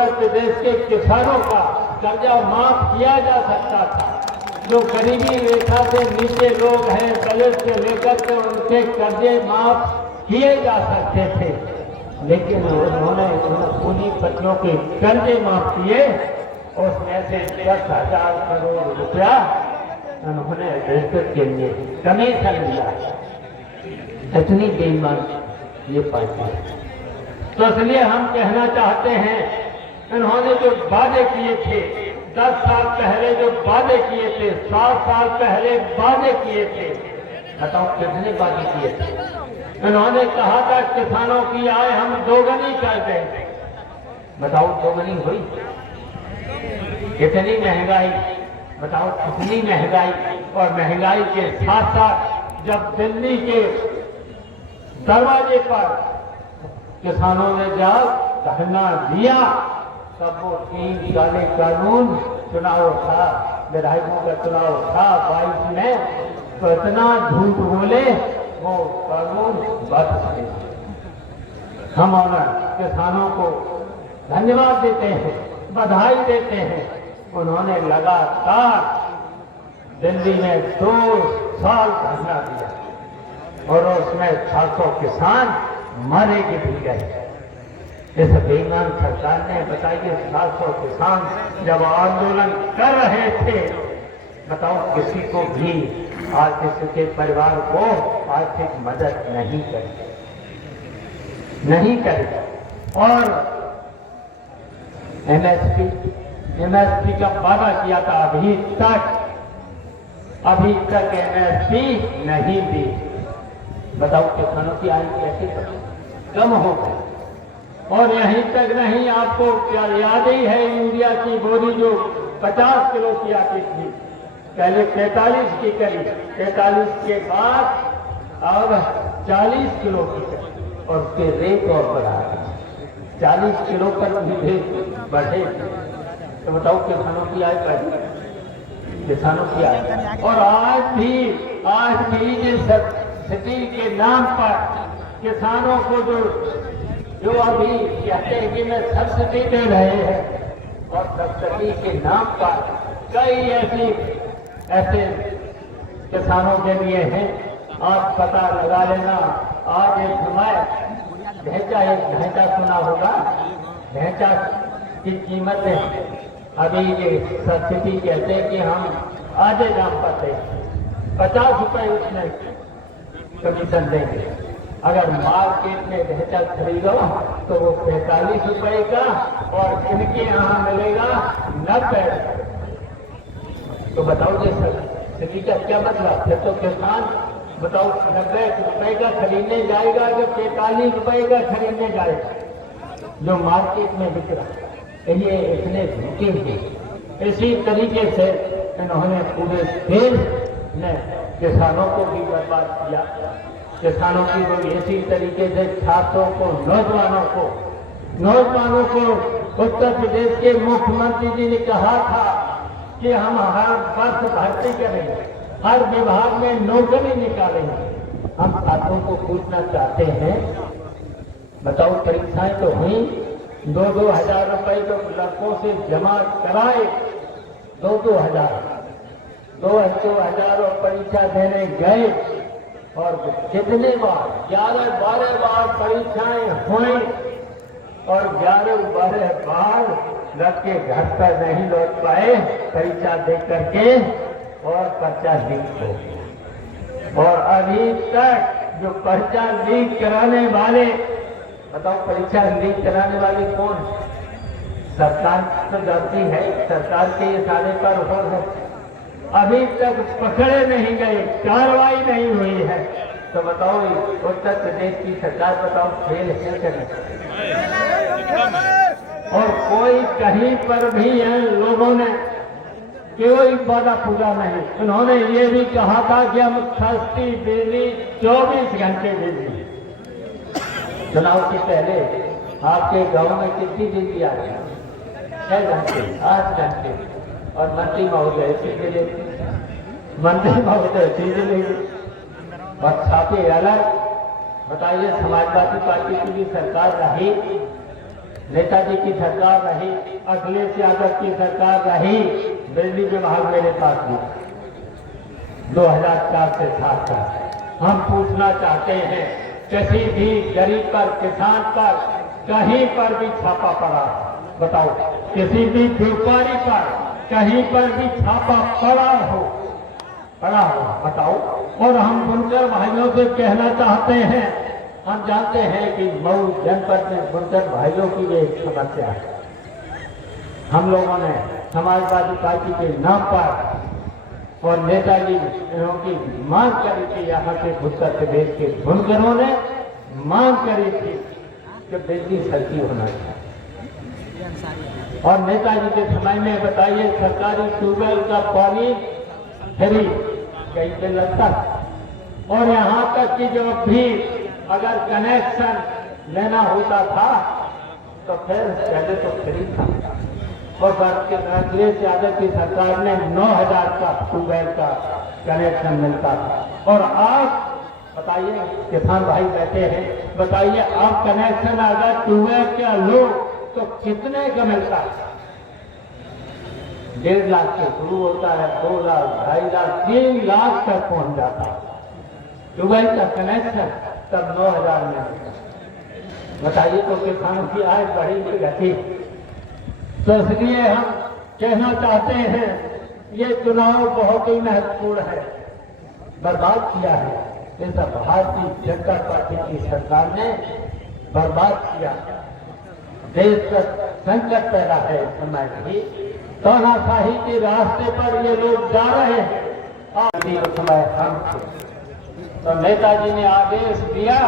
उत्तर प्रदेश के किसानों का कर्जा माफ किया जा सकता था। जो गरीबी रेखा से नीचे लोग हैं, दलित से लेकर के उनके कर्जे माफ किए जा सकते थे, लेकिन उन्होंने पूंजीपतियों के कर्जे माफ किए। उसमें से 10,000 करोड़ रुपया उन्होंने रिश्वत के लिए कमीशन लिया। इतनी बेईमान ये पार्टी है। तो इसलिए हम कहना चाहते हैं, इन्होंने जो वादे किए थे, 10 साल पहले जो वादे किए थे, 7 साल पहले वादे किए थे, बताओ कितने वादे किए थे। इन्होंने कहा था किसानों की आय हम दोगुनी कर देंगे। बताओ दोगुनी हुई? कितनी महंगाई, बताओ कितनी महंगाई। और महंगाई के साथ साथ जब दिल्ली के दरवाजे पर किसानों ने जब धरना दिया, तब वो 3 काले कानून चुनाव था, विधायकों का चुनाव था 22 में, तो इतना झूठ बोले वो कानून बच गए। हम किसानों को धन्यवाद देते हैं, बधाई देते हैं। उन्होंने लगातार दिल्ली में 2 साल धरना दिया और उसमें 600 किसान मारे के भी गए। इस बेईमान सरकार ने, बताइए, 700 किसान जब आंदोलन कर रहे थे, बताओ किसी को भी आज किसी के परिवार को आर्थिक मदद नहीं करी। और एमएसपी का वादा किया था, अभी तक एमएसपी नहीं दी। बताओ किसानों की आय कैसे कम हो गई। और यहीं तक नहीं, आपको क्या याद ही है, यूरिया की बोरी जो 50 किलो की आती थी, पहले 43 की करी, 43 के बाद अब 40 किलो की करी, और उसके रेट और बढ़ा 40 किलो पर भी रेट बढ़े। तो बताओ किसानों की आय बढ़ी, किसानों की आय। और आज भी जिस सब्सिडी के नाम पर किसानों को जो अभी कहते हैं कि मैं सब्सिडी दे रहे हैं, और सब्सिडी के नाम पर कई ऐसे किसानों के लिए हैं। आप पता लगा लेना, आज एक समय ढैंचा सुना होगा, ढैंचा की कीमत है अभी ये सब्सिडी कहते हैं कि हम आधे दाम पर देंगे, 50 रुपए उसमें कमीशन देंगे। अगर मार्केट में ढैंचा खरीदो तो वो 45 रुपए का, और इनके यहाँ मिलेगा 90। तो बताओ जी सब्सिडी का क्या मतलब? फिर तो किसान बताओ 90 रुपए का खरीदने जाएगा जो 45 रुपए का खरीदने जाएगा, जो मार्केट में बिक रहा है। ये इतने झूठे हैं। इसी तरीके से इन्होंने पूरे देश में किसानों को भी बर्बाद किया। किसानों की वो इसी तरीके से छात्रों को, नौजवानों को उत्तर प्रदेश के मुख्यमंत्री जी ने कहा था कि हम हर वर्ष भर्ती करेंगे, हर विभाग में नौकरी निकालेंगे। हम छात्रों को पूछना चाहते हैं, बताओ परीक्षाएं तो हुई, 2-2 हजार रुपए तो लड़कों से जमा कराए, 2-2 हजार और परीक्षा देने गए, और कितने बार 11-12 बार परीक्षाएं हुई, और 11-12 बार लड़के घर पर नहीं लौट पाए परीक्षा दे करके, और पर्चा लीक हो गया। और अभी तक जो पर्चा लीक कराने वाले, बताओ परीक्षा लीक कराने वाले कौन? सरकार तो जानती है, सरकार के इशारे पर हो है। अभी तक पकड़े नहीं गए, कार्रवाई नहीं हुई है। तो बताओ उत्तर प्रदेश की सरकार, बताओ खेल है करें। और कोई कहीं पर भी है, लोगों ने कोई वादा पूरा नहीं। उन्होंने ये भी कहा था कि हम सस्ती बिजली 24 घंटे देंगे। चुनाव से पहले आपके गांव में कितनी बिजली आ रही? 6 घंटे, 8 घंटे। और मंत्री महोदय सीधे और छापे अलग। बताइए समाजवादी पार्टी की भी सरकार रही, नेताजी की सरकार रही, अखिलेश यादव की सरकार रही, बिजली विभाग मेरे पास भी 2004 से 7 तक। हम पूछना चाहते हैं, किसी भी गरीब पर, किसान पर, कहीं पर भी छापा पड़ा, बताओ, किसी भी व्यापारी पर कहीं पर भी छापा पड़ा हो, बताओ। और हम बुनकर भाइयों से कहना चाहते हैं, हम जानते हैं कि मऊ जनपद में बुनकर भाइयों की ये समस्या है। हम लोगों ने समाजवादी पार्टी के नाम पर और नेताजी की मांग करी थी, यहाँ के उत्तर प्रदेश के बुनकरों ने मांग करी थी कि बिजली सस्ती होना चाहिए। और नेताजी के समय में बताइए, सरकारी ट्यूबवेल का पानी फ्री कहीं पे लगता, और यहाँ तक कि जो भी अगर कनेक्शन लेना होता था तो फिर पहले तो फ्री था, और अखिलेश यादव की सरकार ने 9,000 का ट्यूबवेल का कनेक्शन मिलता था। और आज बताइए, किसान भाई बैठे हैं, बताइए आप कनेक्शन अगर ट्यूबवेल का लो तो कितने का मिलता है? 1.5 लाख से शुरू होता है, 2 लाख, 2.5 लाख, 3 लाख तक पहुंच जाता है ट्यूबवेल का कनेक्शन, तब 9,000 में। बताइए तो किसानों की आय बढ़ी घटी। तो इसलिए हम कहना चाहते हैं, ये चुनाव बहुत ही महत्वपूर्ण है, बर्बाद किया है इस भारतीय जनता पार्टी की सरकार ने, बर्बाद किया। देश का संकट पैदा है इस समय की, तानाशाही के रास्ते पर ये लोग जा रहे हैं। उस समय हम तो नेताजी ने आदेश दिया,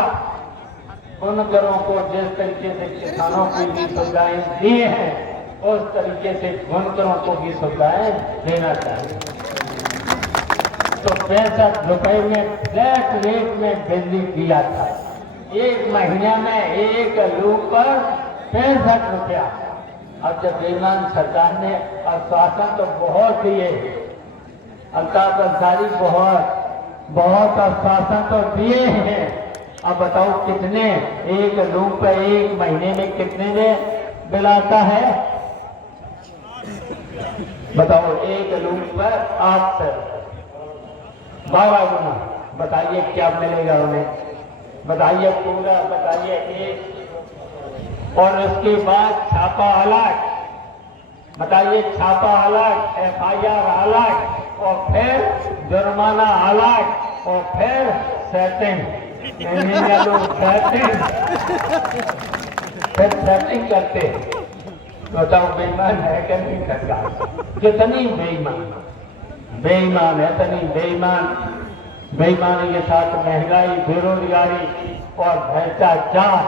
बुनकरों को जिस तरीके से किसानों को भी सुविधाएं दी हैं, उस तरीके से बुनकरों को भी सुविधाएं देना चाहिए। तो 65 रुपए में फ्लैट रेट में बिजली दिया था, 1 महीने में 1 लूप पर 65 रुपया। अब जब बेईमान सरकार ने आश्वासन तो बहुत दिए, अल्ताफ अंसारी बहुत आश्वासन तो दिए हैं, अब बताओ कितने, 1 लूप पर 1 महीने में कितने में बिल आता है? बताओ, 1 लूप पर 8 12 गुना, बताइए क्या मिलेगा उन्हें? बताइए पूरा, बताइए एक, और उसके बाद छापा अलग, बताइए छापा अलग, FIR अलग, और फिर जुर्माना अलग, और फिर सेटिंग, फिर सेटिंग करते। बताओ बेईमान है कि नहीं सरकार? कितनी बेईमान है, इतनी बेईमानी के साथ महंगाई, बेरोजगारी और भ्रष्टाचार।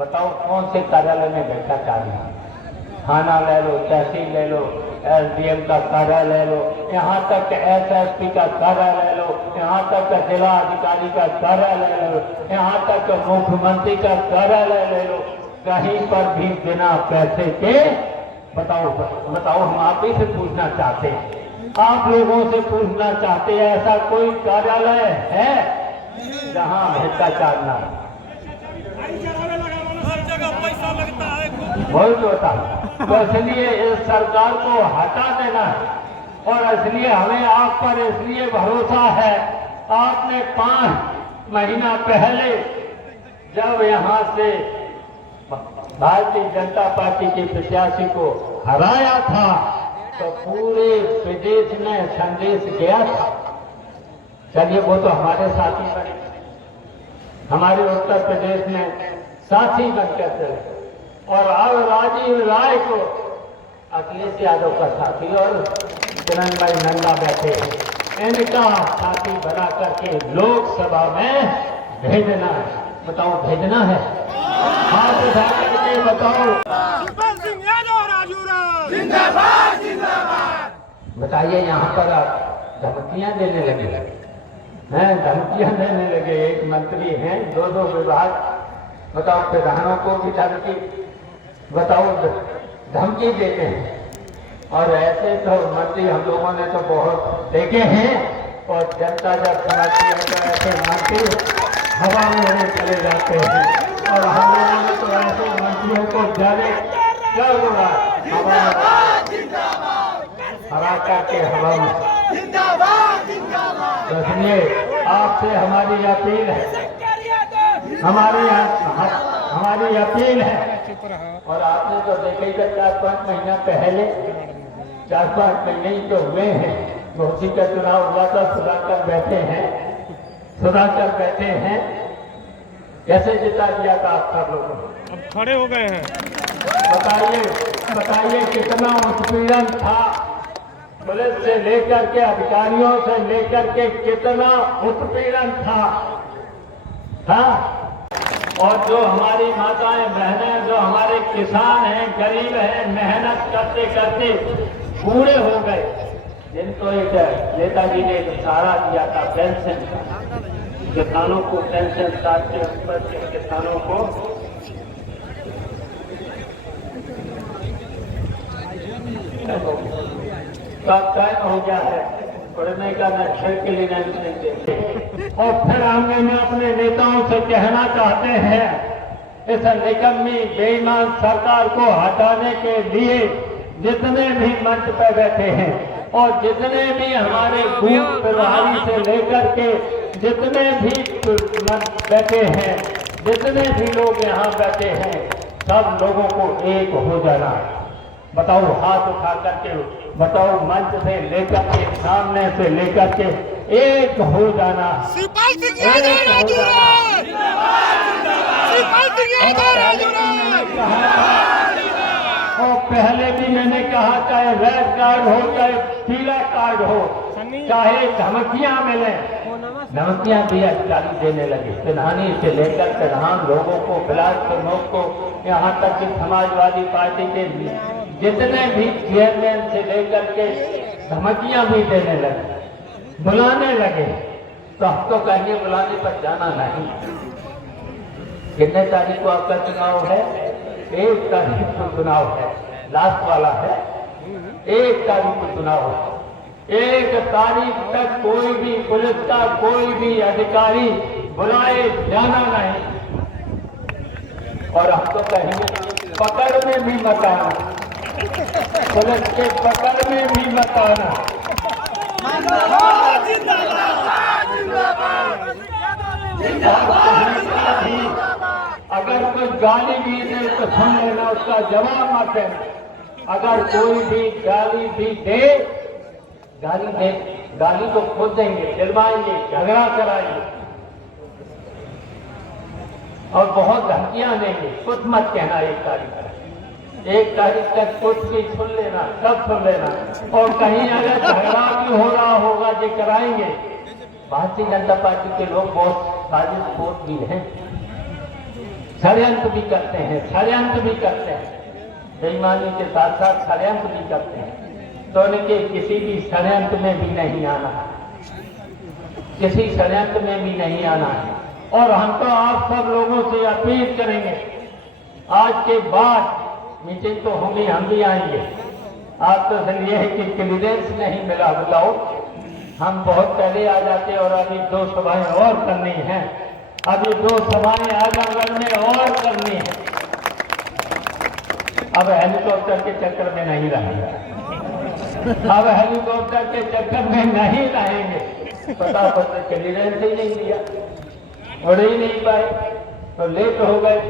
बताओ कौन से कार्यालय में भ्रष्टाचार है? थाना ले लो, तहसील ले लो, SDM का कार्यालय ले लो, यहाँ तक SSP का कार्यालय ले लो, यहाँ तक जिला अधिकारी का कार्यालय ले लो, यहाँ तक मुख्यमंत्री का कार्यालय ले लो, कहीं पर भी बिना पैसे के। बताओ हम आप ही से पूछना चाहते हैं, आप लोगों से पूछना चाहते हैं, ऐसा कोई कार्यालय है जहाँ भ्रष्टाचार ना हो? पैसा लगता है बहुत होता है। तो इसलिए इस सरकार को हटा देना है, और इसलिए हमें आप पर इसलिए भरोसा है, आपने 5 महीना पहले जब यहाँ से भारतीय जनता पार्टी के प्रत्याशी को हराया था तो पूरे प्रदेश में संदेश गया था। चलिए वो तो हमारे साथी बने, हमारे उत्तर प्रदेश में साथी बनकर चले, और अब राजीव राय को अखिलेश यादव का साथी और किरणमयी नंदा बैठे, इनका साथी बना करके लोकसभा में भेजना है। बताओ भेजना है? हाथ उठा करके बताओ। बताइए, यहाँ पर आप धमकियां देने लगे हैं, धमकियां देने लगे। एक मंत्री हैं, 2 विभाग, बताओ प्रधानों को भी धमकी, बताओ धमकी देते हैं। और ऐसे तो मंत्री हम लोगों ने तो बहुत देखे हैं, और जनता जब समझती है तो ऐसे मंत्री हवा में चले जाते हैं, और हम लोगों ने तो ऐसे मंत्रियों को जाने हरा करके हवा में। इसलिए आपसे हमारी अपील है, हमारी अपील है। और आपने तो देखा ही 4-5 महीना पहले, 4-5 महीने ही तो हुए हैं, घोसी का चुनाव हुआ था, सुधाकर बैठे हैं। कैसे जिता दिया था आप सब लोगों ने? अब खड़े हो गए हैं। बताइए कितना उत्पीड़न था, पुलिस से लेकर के अधिकारियों से लेकर के कितना उत्पीड़न था। और जो हमारी माताएं बहनें, जो हमारे किसान हैं, गरीब हैं, मेहनत करते करते पूरे हो गए, जिनको एक नेताजी ने एक सहारा दिया था पेंशन का, किसानों को पेंशन 60 के ऊपर के किसानों को तय हो गया है, पढ़ने का न खेल के लिए नहीं देते। और फिर हम अपने नेताओं से कहना चाहते हैं, इस निकम्मी बेईमान सरकार को हटाने के लिए जितने भी मंच पर बैठे हैं और जितने भी हमारे बूथ प्रभारी से लेकर के जितने भी बैठे हैं, जितने भी लोग यहाँ बैठे हैं, सब लोगों को एक हो जाना। बताओ, हाथ उठा करके बताओ, मंच से लेकर के सामने से लेकर के एक हो जाना। और पहले भी मैंने कहा, चाहे रेड कार्ड हो चाहे पीला कार्ड हो, चाहे धमकियां मिले, धमकियां भी अधिकारी देने लगे। प्रधानी से लेकर प्रधान लोगों को, बिलासपुर को, यहाँ तक कि समाजवादी पार्टी के जितने भी चेयरमैन से लेकर के धमकियां भी देने लगे, बुलाने लगे। तो हम तो कहेंगे बुलाने पर जाना नहीं। कितने तारीख को आपका चुनाव है? 1 तारीख को चुनाव है, लास्ट वाला है। 1 तारीख को चुनाव है। 1 तारीख तक कोई भी पुलिस का कोई भी अधिकारी बुलाए जाना नहीं। और हम तो कहेंगे पकड़ में भी मत आना, पुलिस के पकड़ में भी मत आना। अगर कोई गाली भी दे तो सुन लेना, उसका जवाब मत देना। अगर कोई भी गाली भी दे, गाली को खुद देंगे, दिलवाएंगे, झगड़ा कराएंगे और बहुत धमकियां देंगे। कुछ मत कहना। 1 तारीख तक कुछ भी सुन लेना, सब सुन लेना। और कहीं अगर झगड़ा भी हो रहा होगा जो कराएंगे। भारतीय जनता पार्टी के लोग बहुत साजिशखोर भी हैं, षड्यंत्र भी करते हैं, बेईमानी के साथ साथ षड्यंत्र भी करते हैं। तो उनके किसी भी षड्यंत्र में भी नहीं आना, किसी षड्यंत्र में भी नहीं आना है। और हम तो आप सब लोगों से अपील करेंगे, आज के बाद मीटिंग तो होगी, हम भी आएंगे। आप तो ये है कि क्लियरेंस नहीं मिला, बताओ। हम बहुत पहले आ जाते और अभी 2 सभाएं और करनी हैं, अभी 2 सभाएं आजमगढ़ में और करनी है। अब हेलीकॉप्टर के चक्कर में नहीं रहेंगे, अब हेलीकॉप्टर के चक्कर में नहीं रहेंगे। पता पत्र क्लियरेंस ही नहीं दिया, उड़ ही नहीं पाए, तो लेट हो गए।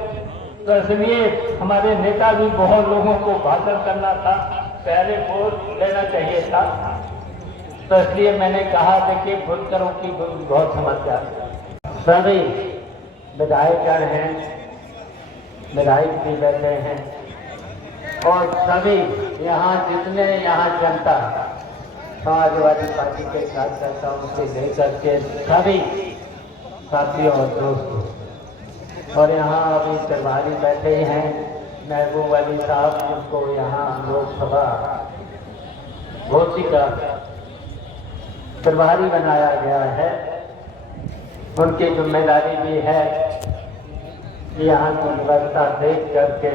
तो इसलिए हमारे नेता भी बहुत लोगों को भाषण करना था, पहले वोट लेना चाहिए था। तो इसलिए मैंने कहा, देखिए बुनकरों की बहुत समस्या है। सभी विधायकगण हैं, विधायक भी बैठे हैं और सभी यहाँ जितने यहाँ जनता समाजवादी पार्टी के कार्यकर्ताओं से लेकर के सभी साथियों और दोस्तों, और यहाँ अभी प्रभारी बैठे हैं महबूब अली साहब, जिनको यहाँ लोकसभा घोसी का प्रभारी बनाया गया है। उनकी जिम्मेदारी भी है कि यहाँ की व्यवस्था देख करके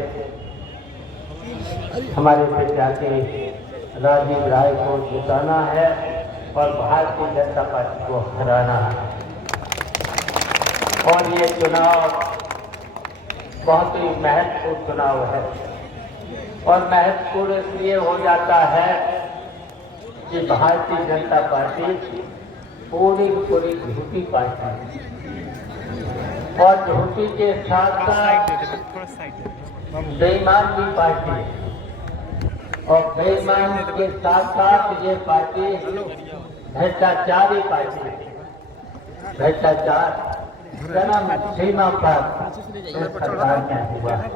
हमारे प्रत्याशी राजीव राय को जिताना है और भारतीय जनता पार्टी को हराना है। और ये चुनाव बहुत ही महत्वपूर्ण चुनाव है। और महत्वपूर्ण इसलिए हो जाता है कि भारतीय जनता पार्टी पूरी पूरी झूठी पार्टी है और झूठी के साथ साथ बेईमान की पार्टी है और बेईमान के साथ साथ ये पार्टी भ्रष्टाचारी पार्टी है। भ्रष्टाचार चरम सीमा पर सरकार में हुआ है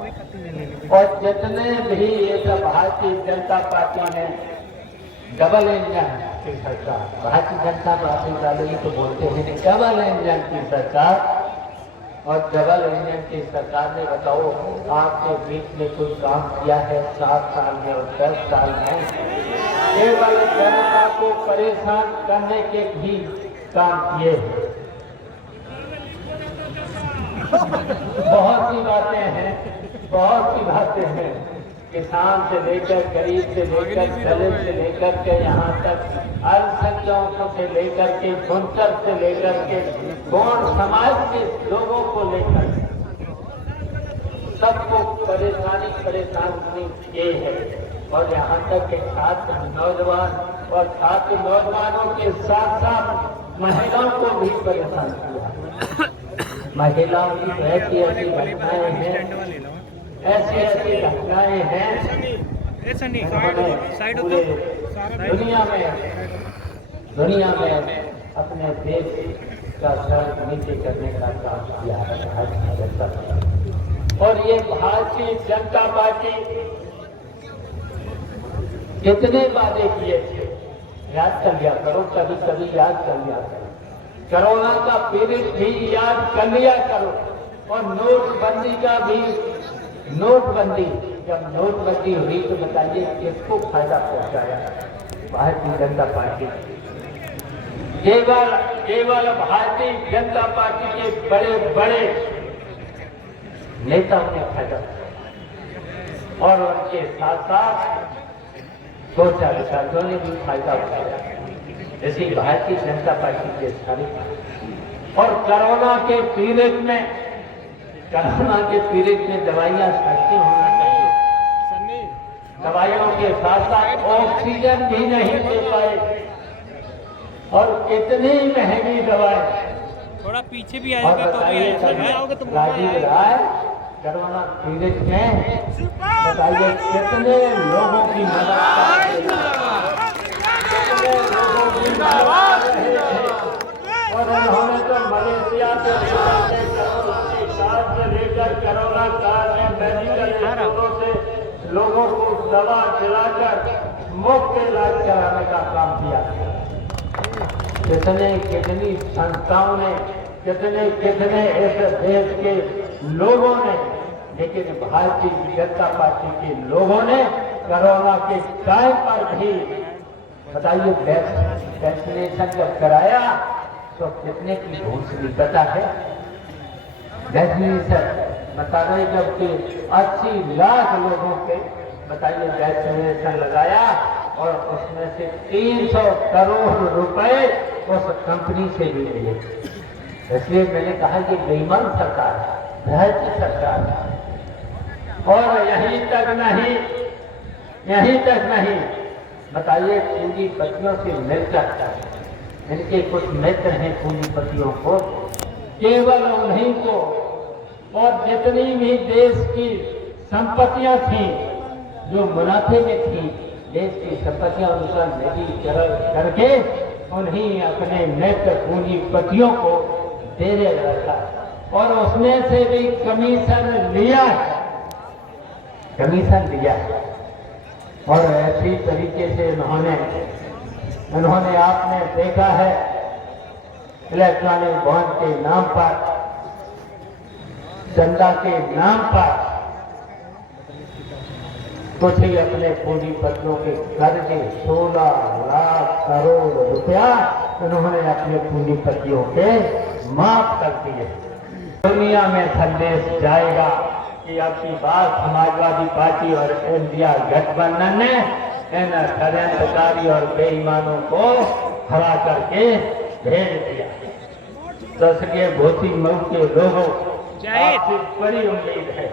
और जितने भी ये सब भारतीय जनता पार्टी ने डबल इंजन की सरकार, भारतीय जनता पार्टी वाले तो बोलते हैं डबल इंजन की सरकार, और डबल इंजन की सरकार ने बताओ आपके बीच में कोई काम किया है 7 साल में और 10 साल में? केवल जनता को परेशान करने के भी काम किए हैं। बहुत सी बातें हैं, बहुत सी बातें हैं, किसान से लेकर गरीब से लेकर दलित से लेकर के यहाँ तक अल्पसंख्यकों से लेकर के बुनकर से लेकर के गौड़ समाज के लोगों को लेकर सबको परेशानी किए है। और यहाँ तक के छात्र नौजवान और छात्र नौजवानों के साथ साथ महिलाओं को भी परेशान किया। महिलाओं की ऐसी ऐसी घटनाएं हैं, ऐसी घटनाएं हैं दुनिया में अपने देश का सर नीचे करने का काम किया है भारतीय जनता पार्टी। और ये भारतीय जनता पार्टी कितने वादे किए थे याद कर लिया करो, कभी कभी याद कर लिया करो। कोरोना का पीरियड भी याद कर लिया करो और नोटबंदी का भी। नोटबंदी जब नोटबंदी हुई तो बताइए किसको फायदा पहुंचाया? भारतीय जनता पार्टी। केवल भारतीय जनता पार्टी के बड़े बड़े नेताओं ने फायदा और उनके साथ साथ 2-4 विधायकों ने भी फायदा उठाया, जैसे भारतीय जनता पार्टी के सारे। और कोरोना के पीरियड में दवाइयां सस्ती होना चाहिए। दवाइयों के साथ साथ ऑक्सीजन भी नहीं दे पाए और कितनी महंगी दवाएं। थोड़ा पीछे भी आएगा तो राजीव राय कोरोना पीरियड में बताइए कितने लोगों की मदद और उन्होंने तो मलेशिया से लेकर कोरोना काल में मेडिकल स्टोरों से लोगों को दवा खिलाकर मुफ्त इलाज कराने का काम किया। कितनी संस्थाओं ने कितने ऐसे देश के लोगों ने, लेकिन भारतीय जनता पार्टी के लोगों ने कोरोना के टाइम पर भी बताइए वैक्सीनेशन जब कराया तो कितने की घोषणा पता है? वैक्सीनेशन बता रहे जबकि 80 लाख लोगों के बताइए वैक्सीनेशन लगाया और उसमें से 300 करोड़ रुपए उस कंपनी से भी लिए। इसलिए मैंने कहा कि बेईमान सरकार है, भ्रष्ट सरकार है। और यहीं तक नहीं बताइए पूंजीपतियों से मिलकर इनके कुछ मित्र हैं पूंजीपतियों को, केवल उन्हीं को और जितनी भी देश की संपत्तियां थी जो मुनाफे में थी, देश की संपत्तियां उनका निजीकरण करके उन्हीं अपने मित्र पूंजीपतियों को दे रखा और उसमें से भी कमीशन लिया और ऐसी तरीके से उन्होंने आपने देखा है इलेक्ट्रॉनिक बॉन्ड के नाम पर, चंदा के नाम पर कुछ ही अपने पूंजीपतियों के कर्जे 16 लाख करोड़ रुपया उन्होंने अपने पूंजीपतियों के माफ कर दिए। दुनिया में संदेश जाएगा कि आपकी बात समाजवादी पार्टी और इंडिया गठबंधन ने इन षड्यंत्रकारी और बेईमानों को हरा करके भेज दिया। तो इसलिए भोती मऊ के लोगों आपसे बड़ी उम्मीद है।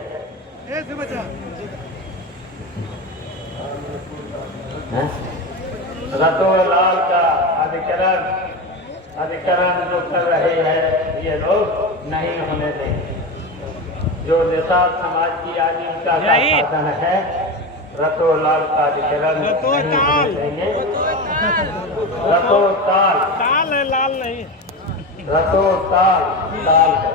हैं? रतो लाल का अधिकरण जो कर रहे हैं ये लोग नहीं होने देंगे। जो निषाद समाज की आजीविका का साधन है रतो लाल का अधिकरण नहीं होने देंगे। रतो ताल ताल है, लाल नहीं। रतो ताल ताल है।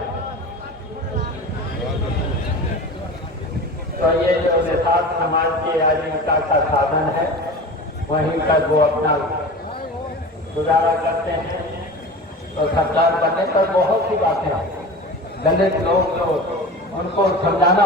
तो ये जो निषाद समाज की आजीविका का साधन है वहीं का वो अपना गुजारा करते हैं। तो सरकार बनने पर बहुत सी बातें हैं, दलित लोग जो उनको समझाना